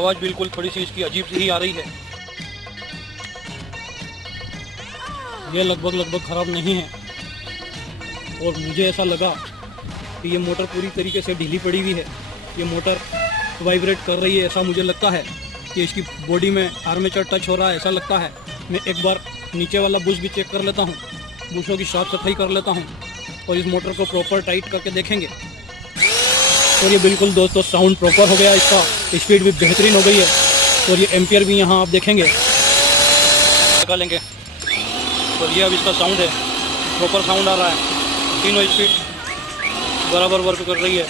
आवाज़ बिल्कुल थोड़ी सी इसकी अजीब सी ही आ रही है। ये लगभग ख़राब नहीं है और मुझे ऐसा लगा कि ये मोटर पूरी तरीके से ढीली पड़ी हुई है। ये मोटर वाइब्रेट कर रही है, ऐसा मुझे लगता है कि इसकी बॉडी में आर्मेचर टच हो रहा है, ऐसा लगता है। मैं एक बार नीचे वाला बुश भी चेक कर लेता हूँ, बुशों की साफ सफाई कर लेता हूँ और इस मोटर को प्रॉपर टाइट करके देखेंगे। और ये बिल्कुल दोस्तों साउंड प्रॉपर हो गया, इसका स्पीड भी बेहतरीन हो गई है और ये एम्पियर भी यहाँ आप देखेंगे निकालेंगे। और ये अब इसका साउंड है, प्रॉपर साउंड आ रहा है, तीनों स्पीड बराबर वर्क कर रही है।